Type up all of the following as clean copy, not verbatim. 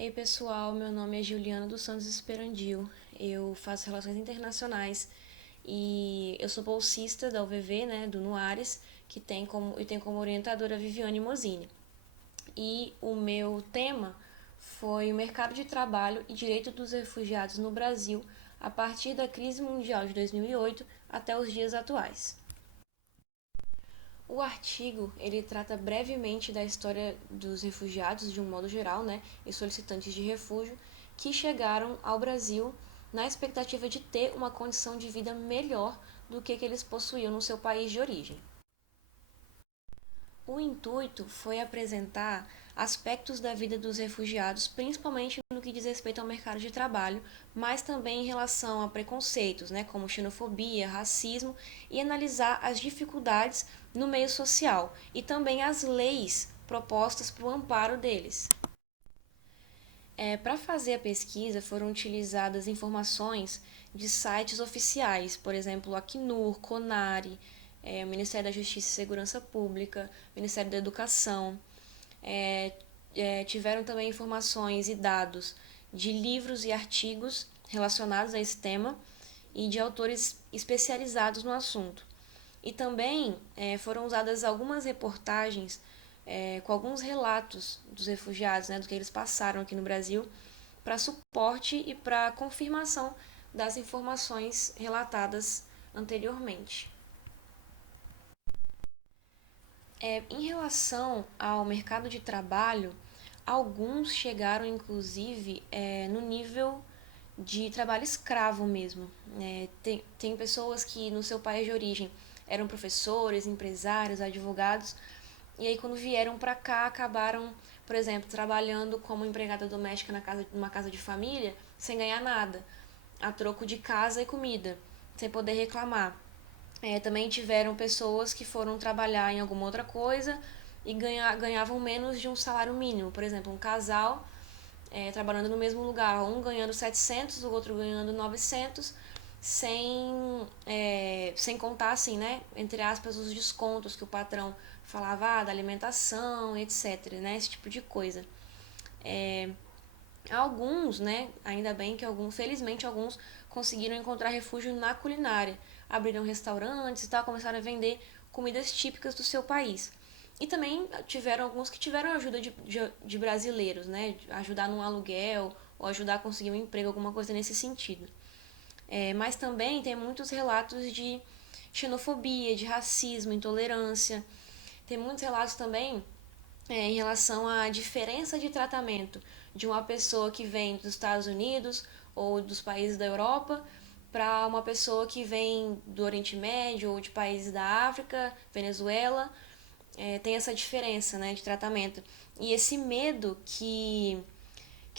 Ei pessoal, meu nome é Juliana dos Santos Esperandil, eu faço Relações Internacionais e eu sou bolsista da UVV, né, do Nuares, que tem como orientadora a Viviane Mosini. E o meu tema foi o mercado de trabalho e direito dos refugiados no Brasil a partir da crise mundial de 2008 até os dias atuais. O artigo, ele trata brevemente da história dos refugiados de um modo geral, né, e solicitantes de refúgio que chegaram ao Brasil na expectativa de ter uma condição de vida melhor do que eles possuíam no seu país de origem. O intuito foi apresentar aspectos da vida dos refugiados, principalmente no que diz respeito ao mercado de trabalho, mas também em relação a preconceitos, né, como xenofobia, racismo, e analisar as dificuldades no meio social e também as leis propostas para o amparo deles. Para fazer a pesquisa foram utilizadas informações de sites oficiais, por exemplo, Acnur, Conare, o Ministério da Justiça e Segurança Pública, Ministério da Educação. É, Tiveram também informações e dados de livros e artigos relacionados a esse tema e de autores especializados no assunto. E também foram usadas algumas reportagens com alguns relatos dos refugiados, né, do que eles passaram aqui no Brasil, para suporte e para confirmação das informações relatadas anteriormente. Em relação ao mercado de trabalho, alguns chegaram inclusive no nível de trabalho escravo mesmo. Tem pessoas que no seu país de origem eram professores, empresários, advogados, e aí quando vieram para cá acabaram, por exemplo, trabalhando como empregada doméstica numa casa de família sem ganhar nada, a troco de casa e comida, sem poder reclamar. Também tiveram pessoas que foram trabalhar em alguma outra coisa e ganhavam menos de um salário mínimo. Por exemplo, um casal trabalhando no mesmo lugar, um ganhando 700, o outro ganhando 900, sem contar, assim, né, entre aspas, os descontos que o patrão falava da alimentação, etc., né, esse tipo de coisa. Alguns, né, ainda bem que alguns, felizmente alguns conseguiram encontrar refúgio na culinária, abriram restaurantes e tal, começaram a vender comidas típicas do seu país. E também tiveram alguns que tiveram ajuda de brasileiros, né, ajudar num aluguel ou ajudar a conseguir um emprego, alguma coisa nesse sentido. Mas também tem muitos relatos de xenofobia, de racismo, intolerância. Tem muitos relatos também em relação à diferença de tratamento de uma pessoa que vem dos Estados Unidos ou dos países da Europa para uma pessoa que vem do Oriente Médio ou de países da África, Venezuela. Tem essa diferença, né, de tratamento. E esse medo que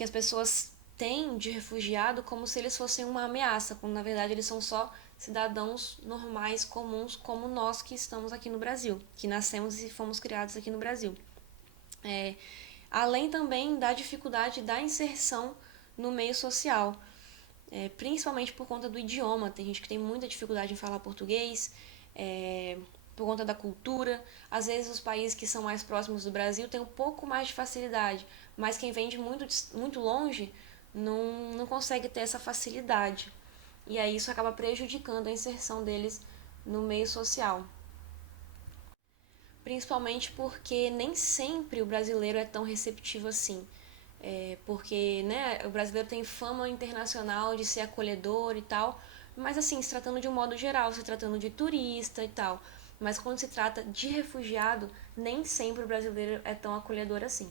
as pessoas têm de refugiado como se eles fossem uma ameaça, quando na verdade eles são só cidadãos normais, comuns, como nós que estamos aqui no Brasil, que nascemos e fomos criados aqui no Brasil. É, Além também da dificuldade da inserção no meio social, principalmente por conta do idioma. Tem gente que tem muita dificuldade em falar português, por conta da cultura. Às vezes os países que são mais próximos do Brasil têm um pouco mais de facilidade, mas quem vem de muito longe não consegue ter essa facilidade. E aí isso acaba prejudicando a inserção deles no meio social. Principalmente porque nem sempre o brasileiro é tão receptivo assim. Porque, né, o brasileiro tem fama internacional de ser acolhedor e tal, mas assim, se tratando de um modo geral, se tratando de turista e tal. Mas quando se trata de refugiado, nem sempre o brasileiro é tão acolhedor assim.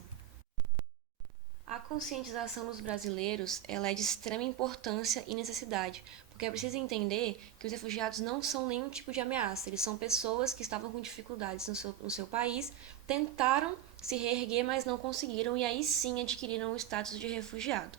A conscientização dos brasileiros ela é de extrema importância e necessidade, porque é preciso entender que os refugiados não são nenhum tipo de ameaça, eles são pessoas que estavam com dificuldades no seu país, tentaram se reerguer, mas não conseguiram, e aí sim adquiriram o status de refugiado.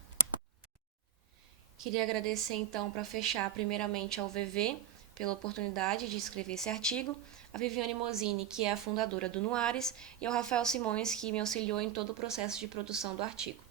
Queria agradecer então para fechar primeiramente ao VV pela oportunidade de escrever esse artigo, a Viviane Mosini, que é a fundadora do Nuares, e ao Rafael Simões, que me auxiliou em todo o processo de produção do artigo.